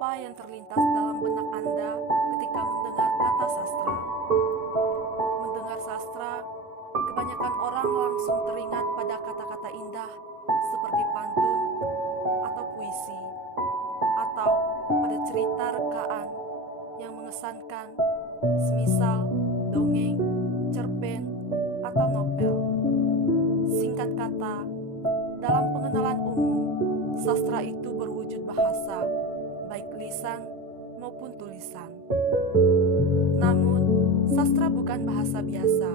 Apa yang terlintas dalam benak Anda ketika mendengar kata sastra? Mendengar sastra, kebanyakan orang langsung teringat pada kata-kata indah seperti pantun atau puisi, atau pada cerita rekaan yang mengesankan, semisal dongeng, cerpen, atau novel. Singkat kata, dalam pengenalan umum, sastra itu berwujud bahasa, baik lisan maupun tulisan. Namun, sastra bukan bahasa biasa,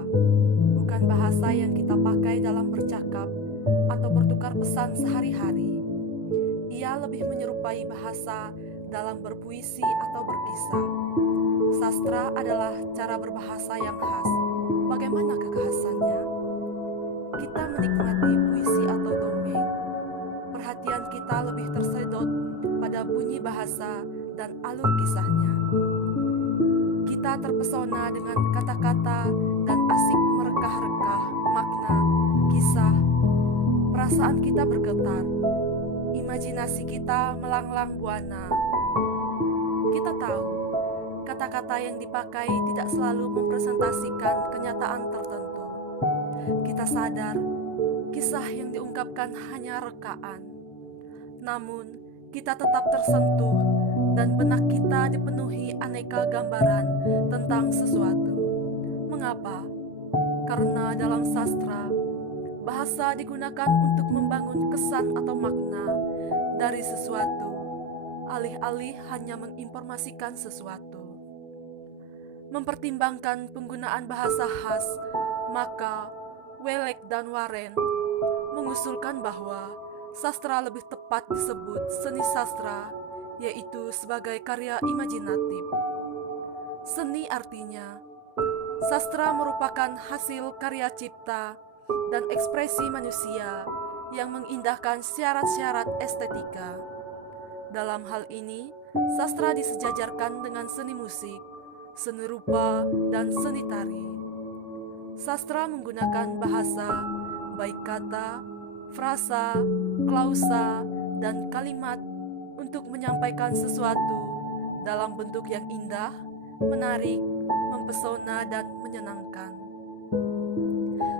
bukan bahasa yang kita pakai dalam bercakap atau bertukar pesan sehari-hari. Ia lebih menyerupai bahasa dalam berpuisi atau berkisah. Sastra adalah cara berbahasa yang khas. Bagaimana kekhasannya? Kita menikmati puisi atau dongeng. Perhatian kita lebih tersedot pada bunyi bahasa dan alur kisahnya. Kita terpesona dengan kata-kata dan asik merekah-rekah makna, kisah. Perasaan kita bergetar. Imajinasi kita melanglang buana. Kita tahu, kata-kata yang dipakai tidak selalu mempresentasikan kenyataan tertentu. Kita sadar, kisah yang diungkapkan hanya rekaan. Namun, kita tetap tersentuh dan benak kita dipenuhi aneka gambaran tentang sesuatu. Mengapa? Karena dalam sastra, bahasa digunakan untuk membangun kesan atau makna dari sesuatu, alih-alih hanya menginformasikan sesuatu. Mempertimbangkan penggunaan bahasa khas, maka Welek dan Warren mengusulkan bahwa sastra lebih tepat disebut seni sastra, yaitu sebagai karya imajinatif. Seni artinya, sastra merupakan hasil karya cipta dan ekspresi manusia yang mengindahkan syarat-syarat estetika. Dalam hal ini, sastra disejajarkan dengan seni musik, seni rupa, dan seni tari. Sastra menggunakan bahasa, baik kata, frasa, klausa, dan kalimat untuk menyampaikan sesuatu dalam bentuk yang indah, menarik, mempesona, dan menyenangkan.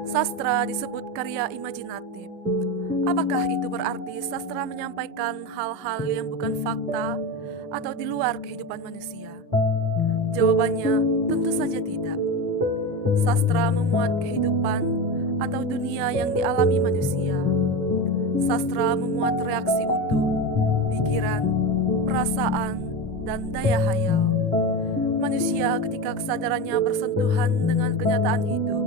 Sastra disebut karya imajinatif. Apakah itu berarti sastra menyampaikan hal-hal yang bukan fakta atau di luar kehidupan manusia? Jawabannya tentu saja tidak. Sastra memuat kehidupan atau dunia yang dialami manusia. Sastra memuat reaksi utuh, pikiran, perasaan, dan daya hayal manusia ketika kesadarannya bersentuhan dengan kenyataan hidup.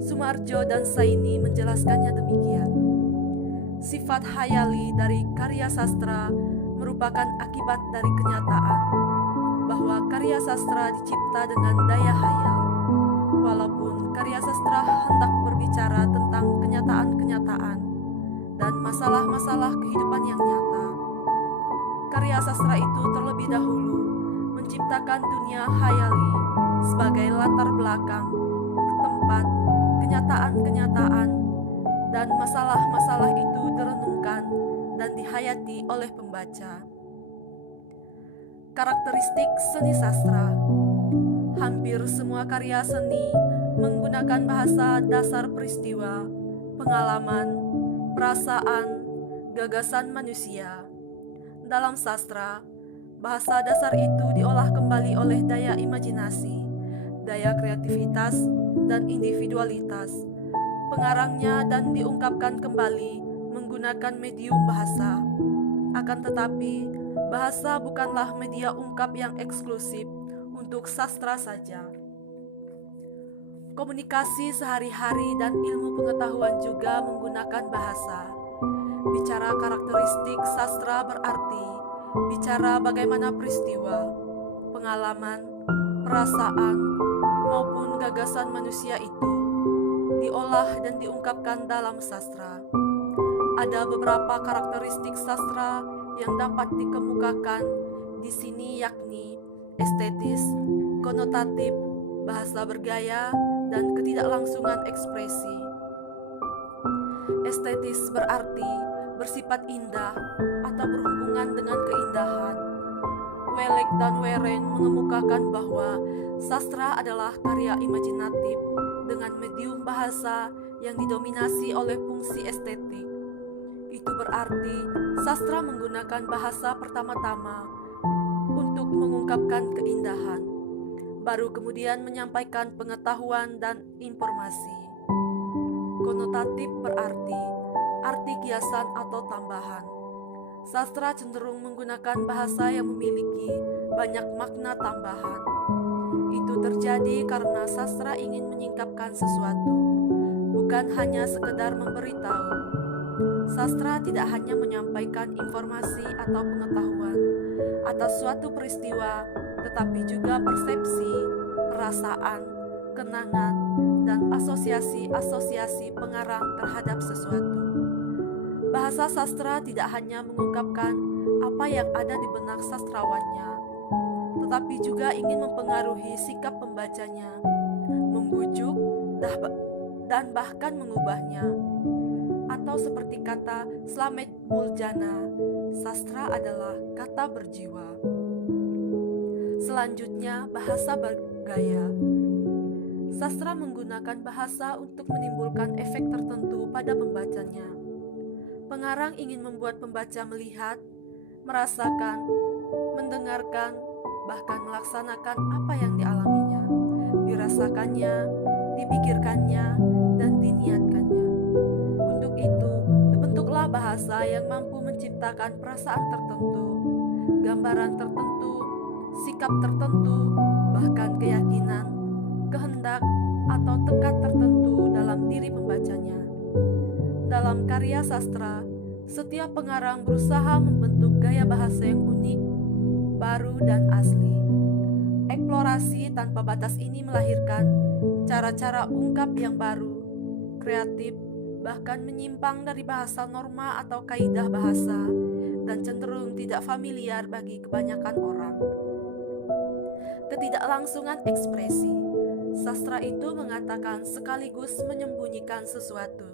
Sumarjo dan Saini menjelaskannya demikian. Sifat hayali dari karya sastra merupakan akibat dari kenyataan bahwa karya sastra dicipta dengan daya hayal. Walaupun karya sastra hendak berbicara tentang kenyataan-kenyataan dan masalah-masalah kehidupan yang nyata, karya sastra itu terlebih dahulu menciptakan dunia hayali sebagai latar belakang, tempat, kenyataan-kenyataan, dan masalah-masalah itu direnungkan dan dihayati oleh pembaca. Karakteristik seni sastra. Hampir semua karya seni menggunakan bahasa dasar peristiwa, pengalaman, perasaan, gagasan manusia. Dalam sastra, bahasa dasar itu diolah kembali oleh daya imajinasi, daya kreativitas, dan individualitas pengarangnya dan diungkapkan kembali menggunakan medium bahasa. Akan tetapi, bahasa bukanlah media ungkap yang eksklusif untuk sastra saja. Komunikasi sehari-hari dan ilmu pengetahuan juga menggunakan bahasa. Bicara karakteristik sastra berarti bicara bagaimana peristiwa, pengalaman, perasaan, maupun gagasan manusia itu diolah dan diungkapkan dalam sastra. Ada beberapa karakteristik sastra yang dapat dikemukakan di sini, yakni estetis, konotatif, bahasa bergaya, dan ketidaklangsungan ekspresi. Estetis berarti bersifat indah atau berhubungan dengan keindahan. Welek dan Weren mengemukakan bahwa sastra adalah karya imajinatif dengan medium bahasa yang didominasi oleh fungsi estetik. Itu berarti sastra menggunakan bahasa pertama-tama untuk mengungkapkan keindahan, baru kemudian menyampaikan pengetahuan dan informasi. Konotatif berarti arti kiasan atau tambahan. Sastra cenderung menggunakan bahasa yang memiliki banyak makna tambahan. Itu terjadi karena sastra ingin menyingkapkan sesuatu, bukan hanya sekedar memberitahu. Sastra tidak hanya menyampaikan informasi atau pengetahuan atas suatu peristiwa, tetapi juga persepsi, perasaan, kenangan, dan asosiasi-asosiasi pengarang terhadap sesuatu. Bahasa sastra tidak hanya mengungkapkan apa yang ada di benak sastrawannya, tetapi juga ingin mempengaruhi sikap pembacanya, membujuk, dan bahkan mengubahnya. Atau seperti kata Slamet Muljana, sastra adalah kata berjiwa. Selanjutnya, bahasa bergaya. Sastra menggunakan bahasa untuk menimbulkan efek tertentu pada pembacanya. Pengarang ingin membuat pembaca melihat, merasakan, mendengarkan, bahkan melaksanakan apa yang dialaminya, dirasakannya, dipikirkannya, dan diniatkannya. Untuk itu, dibentuklah bahasa yang mampu menciptakan perasaan tertentu, gambaran tertentu, sikap tertentu, bahkan keyakinan, kehendak, atau tekad tertentu dalam diri pembacanya. Dalam karya sastra, setiap pengarang berusaha membentuk gaya bahasa yang unik, baru, dan asli. Eksplorasi tanpa batas ini melahirkan cara-cara ungkap yang baru, kreatif, bahkan menyimpang dari bahasa norma atau kaidah bahasa, dan cenderung tidak familiar bagi kebanyakan orang. Ketidaklangsungan ekspresi. Sastra itu mengatakan sekaligus menyembunyikan sesuatu.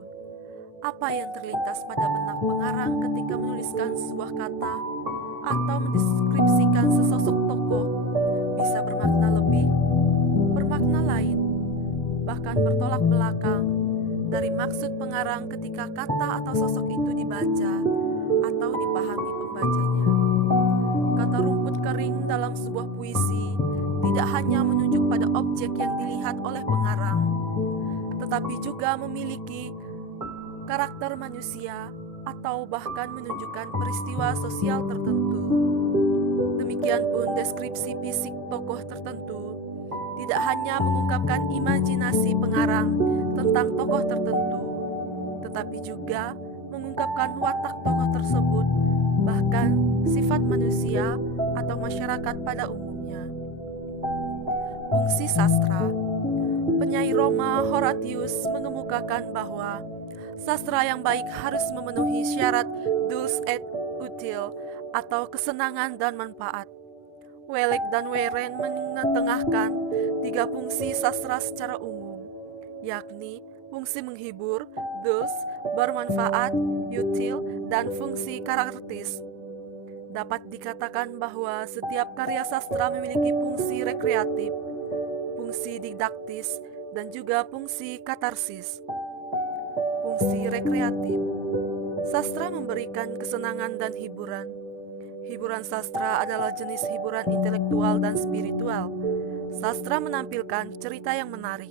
Apa yang terlintas pada benak pengarang ketika menuliskan sebuah kata atau mendeskripsikan sesosok tokoh bisa bermakna lebih, bermakna lain, bahkan bertolak belakang dari maksud pengarang ketika kata atau sosok itu dibaca atau dipahami pembacanya. Kata rumput kering dalam sebuah puisi tidak hanya menunjuk pada objek yang dilihat oleh pengarang, tetapi juga memiliki karakter manusia atau bahkan menunjukkan peristiwa sosial tertentu. Demikian pun deskripsi fisik tokoh tertentu tidak hanya mengungkapkan imajinasi pengarang tentang tokoh tertentu, tetapi juga mengungkapkan watak tokoh tersebut, bahkan sifat manusia atau masyarakat pada umumnya. Fungsi sastra. Penyair Roma Horatius mengemukakan bahwa sastra yang baik harus memenuhi syarat dulce et utile atau kesenangan dan manfaat. Welek dan Weren mengetengahkan 3 fungsi sastra secara umum, yakni fungsi menghibur, dulce, bermanfaat, utile, dan fungsi karakteris. Dapat dikatakan bahwa setiap karya sastra memiliki fungsi rekreatif, fungsi didaktis, dan juga fungsi katarsis. Fungsi rekreatif. Sastra memberikan kesenangan dan hiburan. Hiburan sastra adalah jenis hiburan intelektual dan spiritual. Sastra menampilkan cerita yang menarik,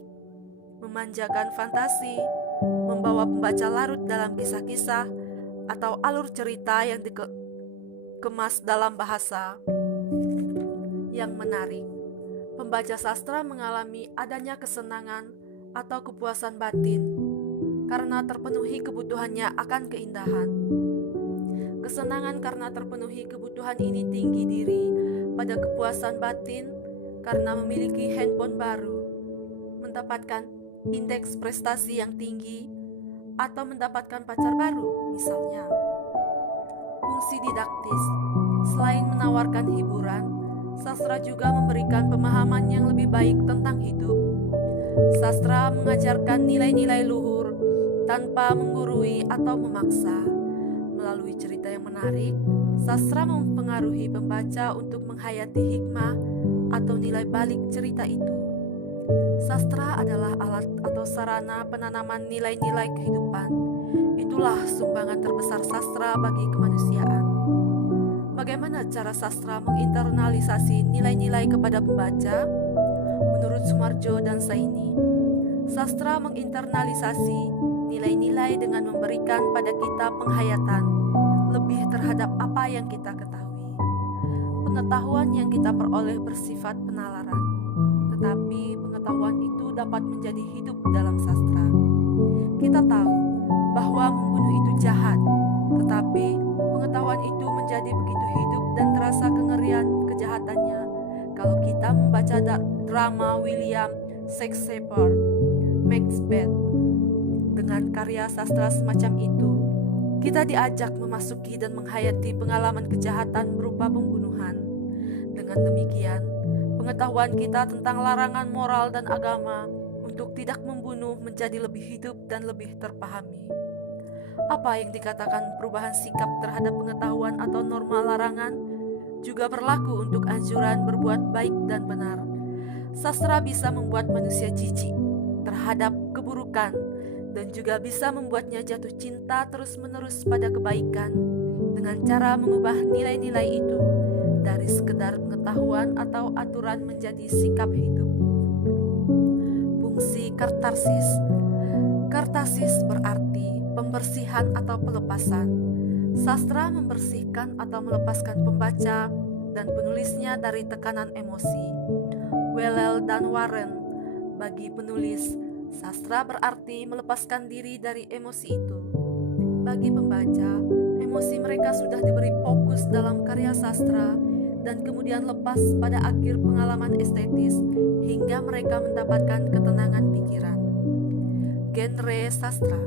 memanjakan fantasi, membawa pembaca larut dalam kisah-kisah atau alur cerita yang dikemas dalam bahasa yang menarik. Pembaca sastra mengalami adanya kesenangan atau kepuasan batin karena terpenuhi kebutuhannya akan keindahan. Kesenangan karena terpenuhi kebutuhan ini tinggi diri pada kepuasan batin karena memiliki handphone baru, mendapatkan indeks prestasi yang tinggi, atau mendapatkan pacar baru, misalnya. Fungsi didaktis. Selain menawarkan hiburan, sastra juga memberikan pemahaman yang lebih baik tentang hidup. Sastra mengajarkan nilai-nilai luhur tanpa menggurui atau memaksa. Melalui cerita yang menarik, sastra mempengaruhi pembaca untuk menghayati hikmah atau nilai balik cerita itu. Sastra adalah alat atau sarana penanaman nilai-nilai kehidupan. Itulah sumbangan terbesar sastra bagi kemanusiaan. Bagaimana cara sastra menginternalisasi nilai-nilai kepada pembaca? Menurut Soemarjo dan Saini, sastra menginternalisasi nilai-nilai dengan memberikan pada kita penghayatan lebih terhadap apa yang kita ketahui. Pengetahuan yang kita peroleh bersifat penalaran, tetapi pengetahuan itu dapat menjadi hidup dalam sastra. Kita tahu bahwa membunuh itu jahat, tetapi pengetahuan itu menjadi begitu hidup dan terasa kengerian kejahatannya kalau kita membaca drama William Shakespeare, Macbeth. Dengan karya sastra semacam itu, kita diajak memasuki dan menghayati pengalaman kejahatan berupa pembunuhan. Dengan demikian, pengetahuan kita tentang larangan moral dan agama untuk tidak membunuh menjadi lebih hidup dan lebih terpahami. Apa yang dikatakan perubahan sikap terhadap pengetahuan atau norma larangan juga berlaku untuk anjuran berbuat baik dan benar. Sastra bisa membuat manusia jijik terhadap keburukan dan juga bisa membuatnya jatuh cinta terus-menerus pada kebaikan dengan cara mengubah nilai-nilai itu dari sekedar pengetahuan atau aturan menjadi sikap hidup. Fungsi katarsis. Katarsis berarti pembersihan atau pelepasan. Sastra membersihkan atau melepaskan pembaca dan penulisnya dari tekanan emosi. Whewell dan Warren, bagi penulis, sastra berarti melepaskan diri dari emosi itu. Bagi pembaca, emosi mereka sudah diberi fokus dalam karya sastra dan kemudian lepas pada akhir pengalaman estetis hingga mereka mendapatkan ketenangan pikiran. Genre sastra.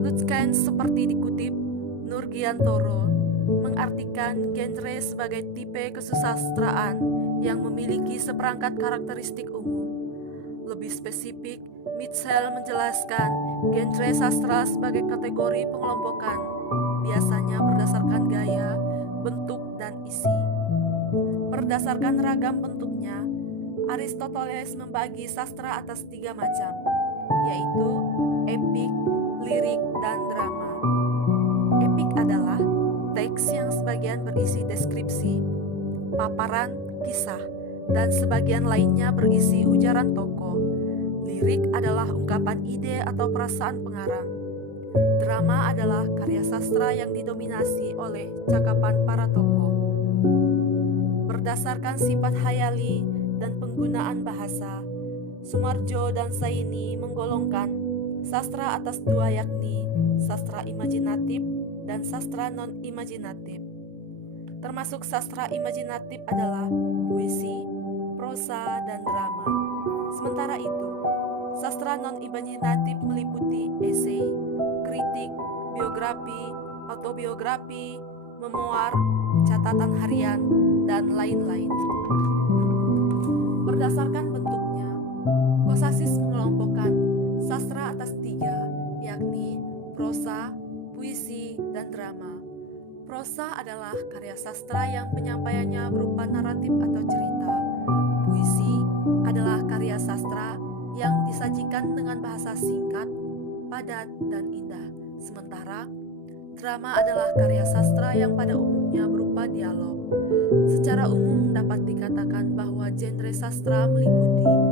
Lutgen seperti dikutip Nurgiantoro mengartikan genre sebagai tipe kesusastraan yang memiliki seperangkat karakteristik umum. Lebih spesifik, Mitchell menjelaskan genre sastra sebagai kategori pengelompokan, biasanya berdasarkan gaya, bentuk, dan isi. Berdasarkan ragam bentuknya, Aristoteles membagi sastra atas 3 macam, yaitu epik, lirik, dan drama. Epik adalah teks yang sebagian berisi deskripsi, paparan, kisah, dan sebagian lainnya berisi ujaran tokoh. Lirik adalah ungkapan ide atau perasaan pengarang. Drama adalah karya sastra yang didominasi oleh cakapan para tokoh. Berdasarkan sifat hayali dan penggunaan bahasa, Soemarjo dan Saini menggolongkan sastra atas 2, yakni sastra imajinatif dan sastra non-imajinatif. Termasuk sastra imajinatif adalah puisi, prosa, dan drama. Sementara itu, sastra non-imajinatif meliputi esai, kritik, biografi, autobiografi, memoir, catatan harian, dan lain-lain. Berdasarkan bentuknya, Kosasis mengelompokkan sastra atas 3, yakni prosa, puisi, dan drama. Prosa adalah karya sastra yang penyampaiannya berupa naratif atau cerita. Puisi adalah karya sastra yang disajikan dengan bahasa singkat, padat, dan indah. Sementara drama adalah karya sastra yang pada umumnya berupa dialog. Secara umum dapat dikatakan bahwa genre sastra meliputi